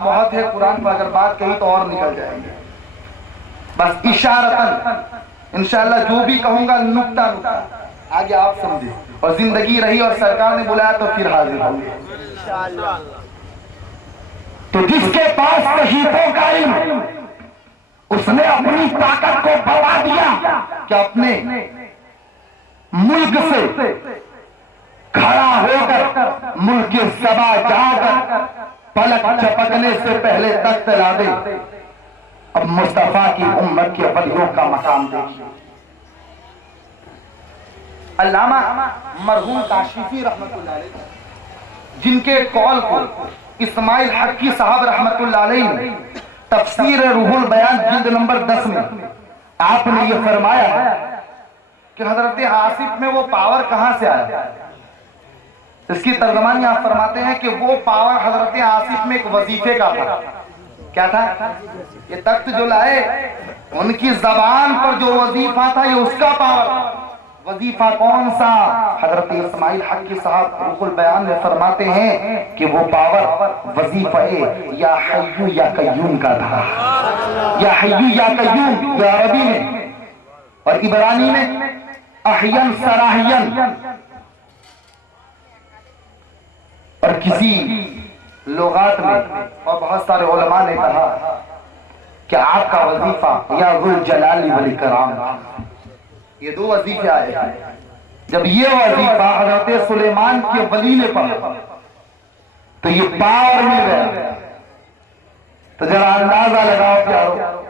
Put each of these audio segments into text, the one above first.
بہت ہے قرآن پر اگر بات کہی تو اور نکل جائیں گے، بس اشارتاً انشاءاللہ جو بھی کہوں گا نکتہ آگے آپ سمجھے، اور زندگی رہی اور سرکار نے بلایا تو پھر حاضر ہوں گے۔ تو جس کے پاس صحیفوں کا علم، اس نے اپنی طاقت کو بڑھا دیا کہ اپنے ملک سے کھڑا ہو کر ملک سبا جا کر پلک چپکنے سے پہلے تخت لا دے۔ اب مصطفیٰ کی امت کے ولیوں کا مقام دیکھیے۔ علامہ مرحوم کاشفی رحمت اللہ علیہ، جن کے قول کو اسماعیل حقی صاحب رحمت اللہ علیہ نے تفسیر روح البیان جلد نمبر 10 میں آپ نے یہ فرمایا ہے کہ حضرت آصف میں وہ پاور کہاں سے آیا؟ اس کی ترجمانی آپ فرماتے ہیں کہ وہ پاور حضرت آصف میں ایک وظیفے کا تھا۔ کیا تھا؟ یہ تخت جو لائے ان کی زبان پر جو وظیفہ تھا یہ اس کا پاور۔ وظیفہ کون سا؟ حضرت اسماعیل حقی صاحب روح البیان میں فرماتے ہیں کہ وہ پاور وظیفہ یا حیو یا قیوم کا تھا۔ یا حیو یا قیوم یہ عربی میں، اور عبرانی میں احین سراحین، اور کسی لغات میں اور بہت سارے علماء نے کہا کہ آپ کا وظیفہ یا ذو الجلال والاکرام، یہ دو وظیفے آئے ہیں۔ جب یہ وظیفہ حضرت سلیمان کے ولی نے پڑھا تو یہ پاور مل گیا۔ تو ذرا اندازہ لگاؤ پیارو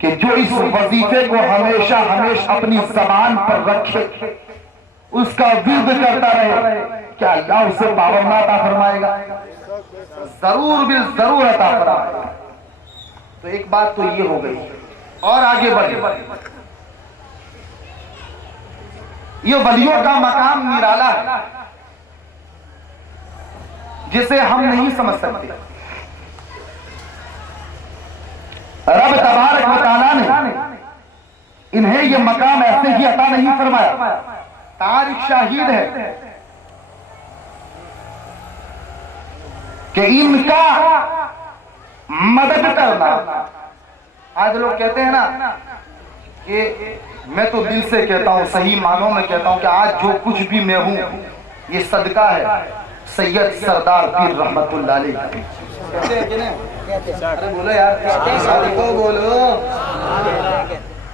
کہ جو اس وظیفے کو ہمیشہ اپنی زبان پر رکھے، اس کا ورد کرتا رہے، کیا اللہ اسے پاور نہ عطا فرمائے گا؟ ضرور بالضرور عطا فرمائے گا۔ تو ایک بات تو یہ ہو گئی، اور آگے بڑھے۔ یہ ولیوں کا مقام نرالا ہے جسے ہم نہیں سمجھ سکتے۔ رب تبارک و تعالیٰ نے انہیں یہ مقام ایسے ہی عطا نہیں فرمایا۔ تاریخ شاہد ہے کہ ان کا مدد کرنا، آج لوگ کہتے ہیں نا کہ میں تو دل سے کہتا ہوں، صحیح معنوں میں کہتا ہوں کہ آج جو کچھ بھی میں ہوں یہ صدقہ ہے سید سردار پیر رحمت اللہ علیہ۔ کہتے ہیں کہ نہیں؟ ارے بولو یار، بولو،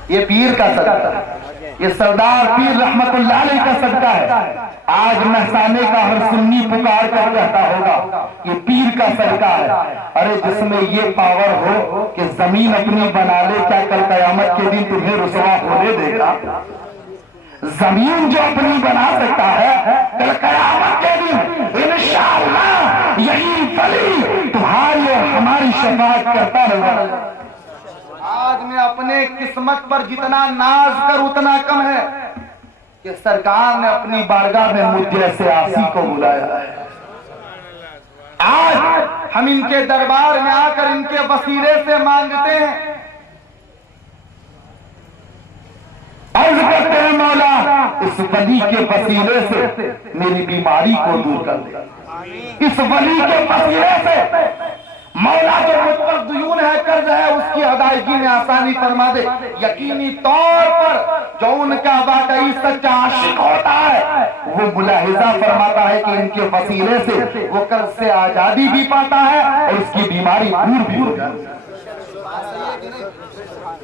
یہ پیر کا صدقہ ہے، یہ سردار پیر رحمت اللہ علیہ کا صدقہ ہے۔ آج محسانے کا ہر سنی پکار کر کہتا ہوگا یہ پیر کا صدقہ ہے۔ ارے جس میں یہ پاور ہو کہ زمین اپنی بنا لے، کیا کل قیامت کے دن تمہیں رسوا ہونے دے گا؟ زمین جو اپنی بنا سکتا ہے، کل قیامت کے دن انشاءاللہ یہی ولی تمہاری اور ہماری شفاعت کرتا رہے۔ آج میں اپنے قسمت پر جتنا ناز کر اتنا کم ہے کہ سرکار نے اپنی بارگاہ میں مجھ جیسے عاصی کو بلایا ہے۔ آج ہم ان کے دربار میں آ کر ان کے وسیلے سے مانگتے ہیں، عرض کرتے ہیں مولا اس ولی کے وسیلے سے میری بیماری کو دور کر دے، اس ولی کے وسیلے سے مولا جو مجھ پر دیون ہے، قرض ہے، اس کی ادائیگی میں آسانی فرما دے۔ یقینی طور پر جو ان کا واقعی سچا عاشق ہوتا ہے وہ ملاحظہ فرماتا ہے کہ ان کے وسیلے سے وہ قرض سے آزادی بھی پاتا ہے اور اس کی بیماری دور بھی ہو جاتی ہے۔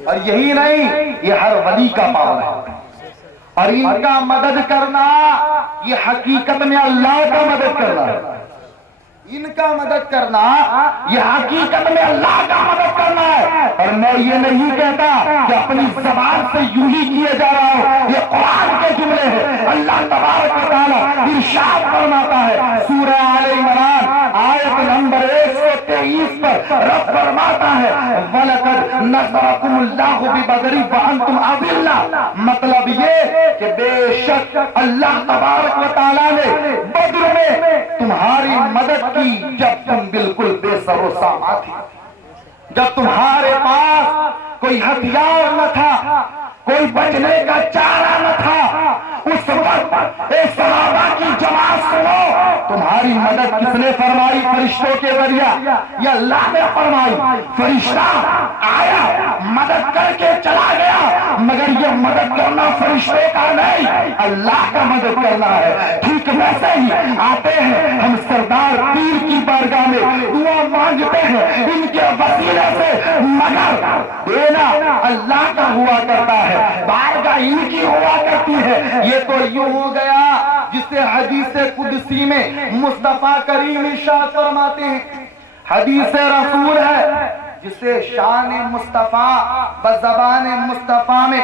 اور یہی نہیں، یہ ہر ولی کا پاور ہے، اور ان کا مدد کرنا یہ حقیقت میں اللہ کا مدد کرنا ہے۔ ان کا مدد کرنا یہ حقیقت میں اللہ کا مدد کرنا ہے۔ اور میں یہ نہیں کہتا کہ اپنی زبان سے یوں ہی کیے جا رہا ہوں، یہ قرآن کے جملے ہیں۔ اللہ تبارک و تعالیٰ ارشاد فرماتا ہے سورہ آل عمران آیت نمبر 123 پر، رب فرماتا ہے وَلَقَدْ نَصَرَكُمُ اللَّهُ بِبَدْرٍ وَأَنْتُمْ أَذِلَّةٌ۔ مطلب یہ کہ بے شک اللہ تبارک و تعالیٰ نے بدر میں تمہاری مدد کی جب تم بالکل بے سر و سامان تھی، جب تمہارے پاس کوئی ہتھیار نہ تھا، کوئی بچنے کا چارہ نہ تھا، اس وقت اے صحابہ کی جماعت سنو، تمہاری مدد کس نے فرمائی؟ فرشتوں کے ذریعہ یا اللہ نے فرمائی؟ فرشتہ آیا مدد کر کے چلا گیا، مگر یہ مدد کرنا فرشتوں کا نہیں، اللہ کا مدد کرنا ہے۔ ٹھیک ویسے ہی آتے ہیں ہم سردار پیر کی بارگاہ میں دعا مانگتے ہیں ان کے وسیلے سے، مگر دینا اللہ کا ہوا کرتا ہے، بارگاہ ان کی ہوا کرتی ہے۔ یہ تو یوں ہو گیا جسے حدیث قدسی میں مصطفیٰ کریم ارشاد فرماتے ہیں، حدیث رسول ہے جسے شان مصطفیٰ بزبان مصطفیٰ میں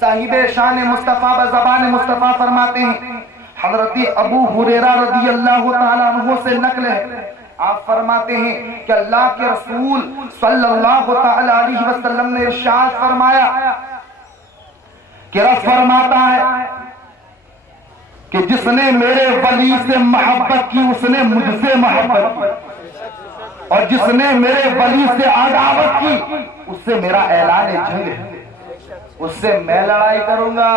صاحب شان مصطفیٰ بزبان مصطفیٰ فرماتے ہیں، حضرت ابو ہریرہ رضی اللہ تعالیٰ عنہ سے نقل ہے، آپ فرماتے ہیں کہ اللہ کے رسول صلی اللہ تعالیٰ علیہ وسلم نے ارشاد فرمایا کہ رب فرماتا ہے کہ جس نے میرے ولی سے محبت کی اس نے مجھ سے محبت کی، اور جس نے میرے ولی سے عداوت کی اس سے میرا اعلان جنگ ہے، اس سے میں لڑائی کروں گا،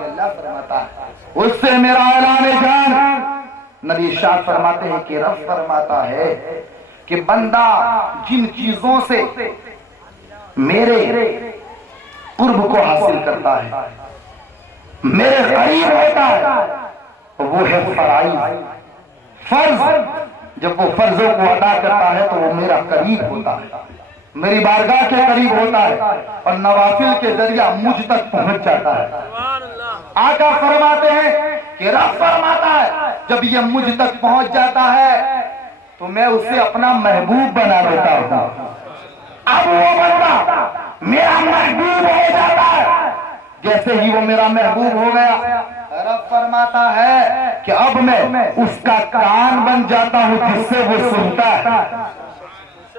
یہ اللہ فرماتا ہے، اس سے میرا اعلان جنگ۔ نبی ارشاد فرماتے ہیں کہ رب فرماتا ہے کہ بندہ جن چیزوں سے میرے قرب کو حاصل کرتا ہے، میرے قریب ہوتا ہے، وہ ہے فرائض، فرض۔ جب وہ فرضوں کو ادا کرتا ہے تو وہ میرا قریب ہوتا ہے، میری بارگاہ کے قریب ہوتا ہے، اور نوافل کے ذریعہ مجھ تک پہنچ جاتا ہے۔ آقا فرماتے ہیں کہ رب فرماتا ہے جب یہ مجھ تک پہنچ جاتا ہے تو میں اسے اپنا محبوب بنا لیتا ہوں۔ اب وہ بندہ میرا محبوب ہو جاتا ہے، جیسے ہی وہ میرا محبوب ہو گیا، رب فرماتا ہے کہ اب میں اس کا کان بن جاتا ہوں جس سے وہ سنتا ہے،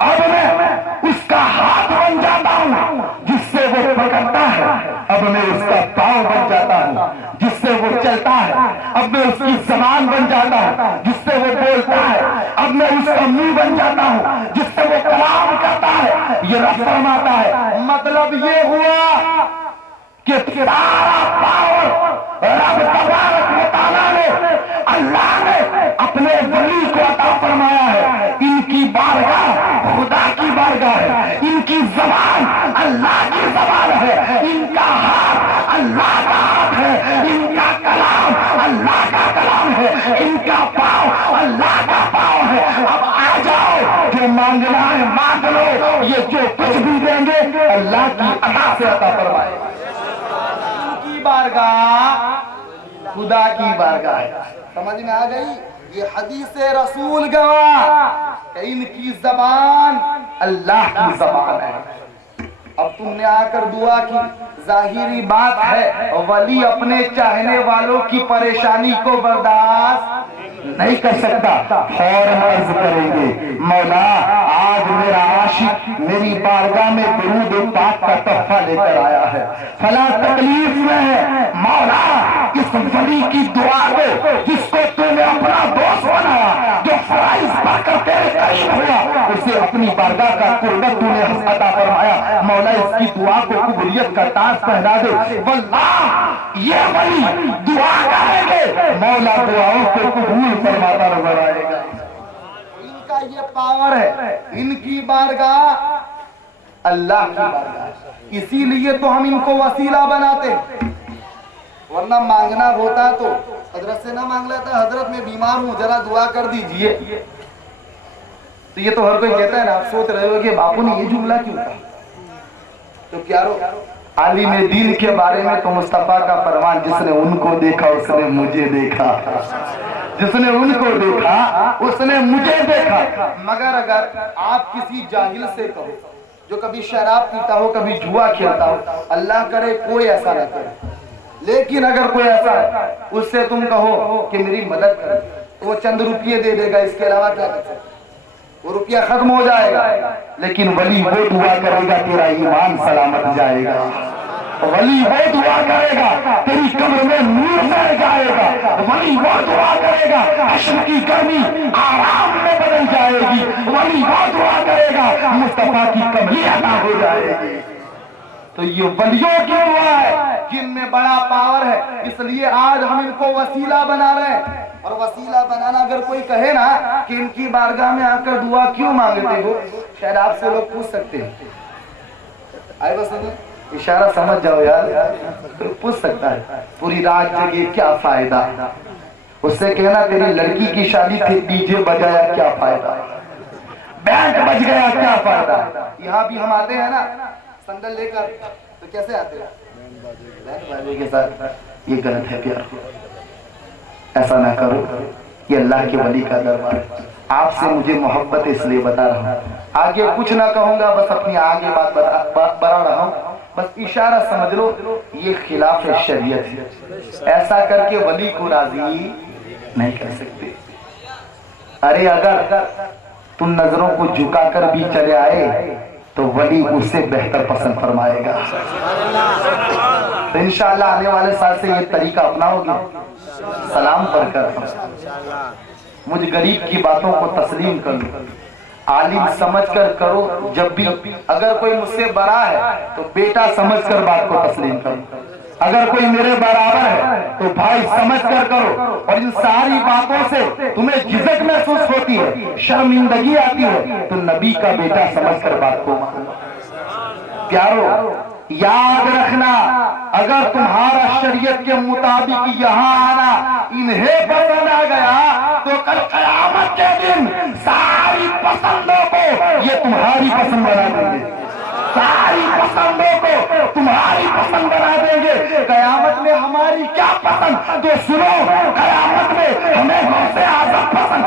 اب میں اس کا ہاتھ بن جاتا ہوں جس سے وہ پکڑتا ہے، اب میں اس کا پاؤں بن جاتا ہوں جس سے وہ چلتا ہے، اب میں اس کی زبان بن جاتا ہوں جس سے وہ بولتا ہے، اب میں اس کا منہ بن جاتا ہوں جس سے وہ کلام کرتا ہے۔ یہ رب فرماتا ہے، مطلب یہ ہوا کہ سارا پاور رب تبارک و تعالیٰ نے، اللہ نے اپنے ولی کو عطا فرمایا ہے۔ ان کی بارگاہ خدا کی بارگاہ ہے، ان کی زبان اللہ کی زبان ہے، ان کا ہاتھ اللہ کا ہاتھ ہے، ان کا کلام اللہ کا کلام ہے، ان کا پاؤں اللہ کا پاؤں ہے۔ اب آ جاؤ، جو مانگنا ہے مانگ لو، یہ جو کچھ بھی دیں گے اللہ کی عطا سے عطا فرمائے۔ بارگاہ خدا کی بارگاہ ہے، سمجھ میں آ گئی؟ یہ حدیث رسول گواہ کہ ان کی زبان اللہ کی زبان ہے۔ اب تم نے آ کر دعا کی، ظاہری بات ہے ولی اپنے چاہنے والوں کی پریشانی کو برداشت نہیں کر سکتا، فوراً عرض کریں گے مولا آج میرا عاشق میری بارگاہ میں درود پاک کا تحفہ لے کر آیا ہے، فلاں تکلیف میں ہے، مولا اس ولی کی دعا کو جس کو تو نے اپنا دوست بنایا، جو فرائض پڑھ کر تیرے قریب ہوا، اسے اپنی بارگاہ کا قربت تو نے عطا فرمایا، مولا اس کی دعا کو قبولیت کا تاج پہنا دے۔ واللہ یہ ولی دعا کریں گے، مولا دعاؤں کو قبول فرماتا نظر آئے گا۔ ان کا یہ پاور ہے، ان کی بارگاہ اللہ کی بارگاہ، اسی لیے تو ہم ان کو وسیلہ بناتے، ورنہ مانگنا ہوتا تو حضرت سے نہ مانگ لیتا، حضرت میں بیمار ہوں ذرا دعا کر دیجئے، تو یہ تو ہر کوئی کہتا ہے نا۔ آپ سوچ رہے ہو کہ باپو نے یہ جملہ کیوں کہا؟ تو کیا رو عالم دین کے بارے میں تو مصطفیٰ کا فرمان، جس نے ان کو دیکھا اس نے مجھے دیکھا، جس نے ان کو دیکھا اس نے مجھے دیکھا۔ مگر اگر آپ کسی جاہل سے کہو جو کبھی شراب پیتا ہو کبھی جوا کھیلتا ہو، اللہ کرے کوئی ایسا نہ کرے، لیکن اگر کوئی ایسا ہے اس سے تم کہو کہ میری مدد کرو، تو وہ چند روپیے دے دے گا، اس کے علاوہ کیا کر سکتے؟ وہ روپیہ ختم ہو جائے گا۔ لیکن ولی وہ دعا کرے گا تیرا ایمان سلامت جائے گا، ولی وہ دعا کرے گا تیری قبر میں نور بڑھ جائے گا، ولی وہ دعا کرے گا حشر کی گرمی آرام میں بدل جائے گی، ولی وہ دعا کرے گا مصطفیٰ کی کملی عطا ہو جائے گی۔ تو یہ ولیوں کی دعا ہے جن میں بڑا پاور ہے، اس لیے آج ہم ان کو وسیلہ بنا رہے ہیں۔ اور وسیلہ بنانا اگر کوئی کہے نا کہ ان کی بارگاہ میں آ کر دعا کیوں مانگتے ہو، شاید آپ سے لوگ پوچھ سکتے ہیں، آئے بس اشارہ سمجھ جاؤ یار، پوچھ سکتا ہے پوری رات جگے کیا فائدہ، اس سے کہنا تیری لڑکی کی شادی تھی ڈی جے بجایا کیا فائدہ، بینڈ بج گیا کیا فائدہ۔ یہاں بھی ہم آتے ہیں نا سندل لے کر، تو کیسے آتے ہیں؟ بینڈ باجے کے ساتھ۔ یہ غلط ہے پیار، ایسا نہ کرو، یہ اللہ کے ولی کا دربار ہے۔ آپ سے مجھے محبت اس لیے بتا رہا ہوں، آگے کچھ نہ کہوں گا، بس اپنی آگے بات بڑھا رہا ہوں، بس اشارہ سمجھ لو یہ خلاف شریعت ہے، ایسا کر کے ولی کو راضی نہیں کر سکتے۔ ارے اگر تم نظروں کو جھکا کر بھی چلے آئے تو ولی اس سے بہتر پسند فرمائے گا۔ تو انشاءاللہ آنے والے سال سے یہ طریقہ اپناؤ گے، سلام پڑھ کر مجھ غریب کی باتوں کو تسلیم کر لو، عالم سمجھ کر کرو، جب بھی اگر کوئی مجھ سے بڑا ہے تو بیٹا سمجھ کر بات کو تسلیم کرو، اگر کوئی میرے برابر ہے تو بھائی سمجھ کر کرو، اور ان ساری باتوں سے تمہیں جھجک محسوس ہوتی ہے، شرمندگی آتی ہے، تو نبی کا بیٹا سمجھ کر بات کو مانو۔ پیارو یاد رکھنا، اگر تمہارا شریعت کے مطابق یہاں آنا انہیں پسند آ گیا تو کل قیامت کے دن ساری پسندوں کو یہ تمہاری پسند بنا دیں گے، ساری پسندوں کو تمہاری پسند بنا دیں گے۔ قیامت میں ہماری کیا پسند تو سنو، قیامت میں ہمیں غوث اعظم پسند،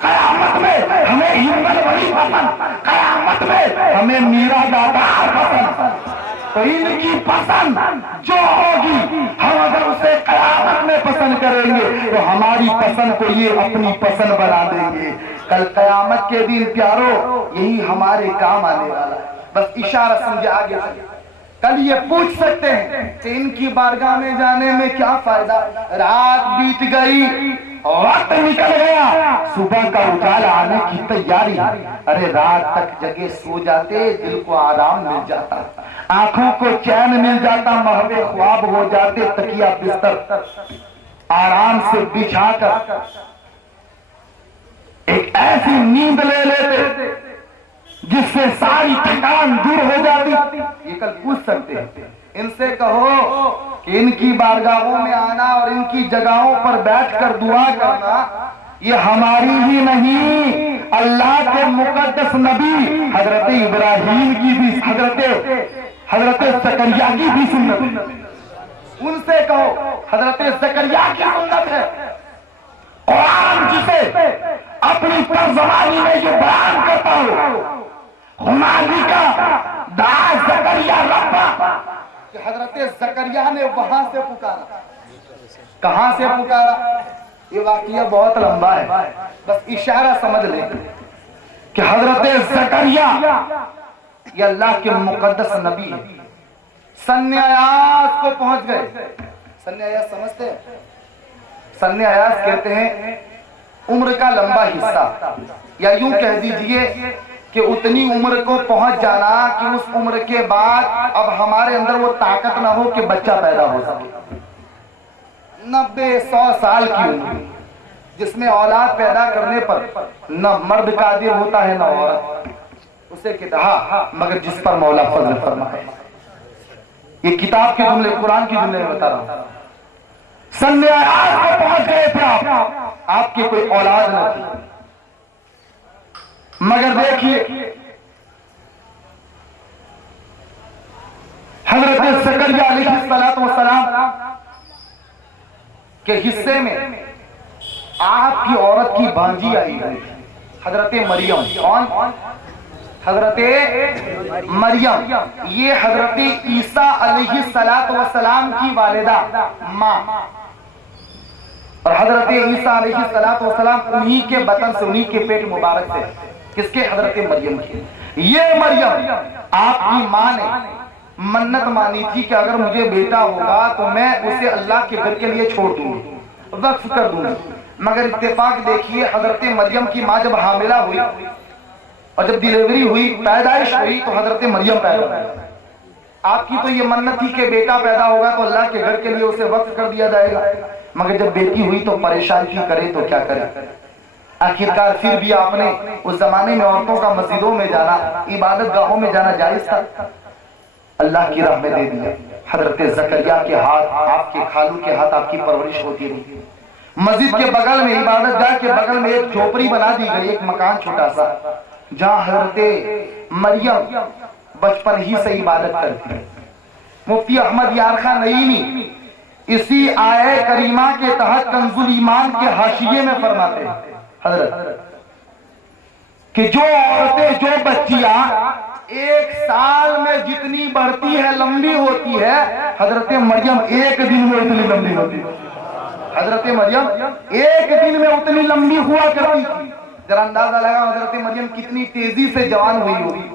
قیامت میں ہمیں ہمت ولی پسند، قیامت میں ہمیں میرا دادار پسند۔ تو ان کی پسند جو ہوگی ہم اگر اسے قیامت میں پسند کریں گے تو ہماری پسند کو یہ اپنی پسند بنا دیں گے کل قیامت کے دن۔ پیارو یہی ہمارے کام آنے والا ہے، بس اشارہ سمجھے آگے چلے۔ کل یہ پوچھ سکتے ہیں کہ ان کی بارگاہ میں جانے میں کیا فائدہ، رات بیت گئی، وقت نکل گیا، صبح کا اجالا آنے کی تیاری، ارے رات تک جگہ سو جاتے، دل کو آرام مل جاتا، آنکھوں کو چین مل جاتا، محو خواب ہو جاتے، تکیہ بستر آرام سے بچھا کر ایک ایسی نیند لے لیتے جس سے ساری تھکان دور ہو جاتی۔ یہ کل پوچھ سکتے ہیں، ان سے کہو کہ ان کی بارگاہوں میں آنا اور ان کی جگہوں پر بیٹھ کر دعا کرنا یہ ہماری ہی نہیں، اللہ کے مقدس نبی حضرت ابراہیم کی بھی، حضرت زکریا کی بھی سنت ہے۔ ان سے کہو حضرت زکریا کی سنت ہے، قرآن جسے اپنی ترجمانی میں یہ بیان کرتا ہو، ہنالک دعا زکریا ربہ، کہ حضرت زکریا نے وہاں سے پکارا۔ کہاں سے پکارا؟ یہ واقعہ بہت لمبا ہے، بس اشارہ سمجھ لیں کہ حضرت زکریا یہ اللہ کے مقدس نبی ہے، سن ایاز کو پہنچ گئے۔ سن ایاز سمجھتے ہیں؟ سن ایاز کہتے ہیں عمر کا لمبا حصہ، یا یوں کہہ دیجئے کہ اتنی عمر کو پہنچ جانا کہ اس عمر کے بعد اب ہمارے اندر وہ طاقت نہ ہو کہ بچہ پیدا ہو سکے۔ 90-100 سال کی عمر جس میں اولاد پیدا کرنے پر نہ مرد قادر ہوتا ہے نہ عورت، اسے کہا مگر جس پر مولا فضل فرمائے۔ یہ کتاب کے جملے، قرآن کی جملے میں بتا رہا ہوں۔ سن ایاز کو پہنچ گئے تھے آپ کی کوئی اولاد نہ تھی، مگر دیکھیے حضرت زکریا علیہ السلام کے حصے میں آپ کی عورت کی بانجی آئی ہوئی، حضرت مریم۔ کون؟ حضرت مریم، یہ حضرت عیسیٰ علیہ السلام کی والدہ ماں، اور حضرت عیسیٰ علیہ السلام انہی کے بطن سے، انہی کے پیٹ مبارک سے، کس کے؟ حضرت مریم کی۔ یہ مریم آپ کی ماں نے منت مانی تھی کہ اگر مجھے بیٹا ہوگا تو میں اسے اللہ کے گھر کے لیے چھوڑ دوں گی، وقف کر دوں گی، مگر اتفاق دیکھیے حضرت مریم کی ماں جب حاملہ ہوئی اور جب ڈیلیوری ہوئی، پیدائش ہوئی، تو حضرت مریم پیدا ہوئی۔ آپ کی تو یہ منت تھی کہ بیٹا پیدا ہوگا تو اللہ کے گھر کے لیے اسے وقف کر دیا جائے گا، مگر جب بیٹی ہوئی تو پریشان کیوں کرے تو کیا کرے؟ آخرکار پھر بھی آپ نے اس زمانے میں عورتوں کا مسجدوں میں جانا، عبادت گاہوں میں جانا جائز تھا، اللہ کی راہ میں دے دیا۔ حضرت زکریا کے ہاتھ، آپ کے خالو کے ہاتھ آپ کی پرورش ہوتی رہی۔ مسجد کے بغل میں، عبادت گاہ کے بغل میں ایک جھوپڑی بنا دی گئی، ایک مکان چھوٹا سا، جہاں حضرت مریم بچپن ہی سے عبادت کرتی۔ مفتی احمد یار خان نعیمی اسی آیہ کریمہ کے تحت کنز الایمان کے حاشیے میں فرماتے ہیں حضرت کہ جو عورتیں، جو بچیاں ایک سال میں جتنی بڑھتی ہے، لمبی ہوتی ہے، حضرت مریم ایک دن میں اتنی لمبی ہوتی ہے۔ حضرت مریم ایک دن میں اتنی لمبی ہوا کرتی تھی۔ ذرا اندازہ لگا حضرت مریم کتنی تیزی سے جوان ہوئی ہوگی۔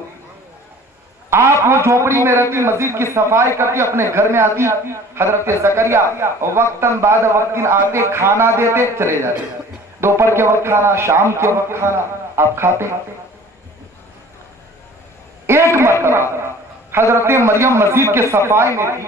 آپ وہ جھوپڑی میں رہتی، مسجد کی صفائی کرتی، اپنے گھر میں آتی، حضرت زکریا وقتاً بعد وقتاً آتے، کھانا دیتے، چلے جاتے، دوپہر کے وقت کھانا، شام کے وقت کھانا آپ کھاتے۔ ایک مرتبہ حضرت مریم مسجد کے صفائی میں تھی،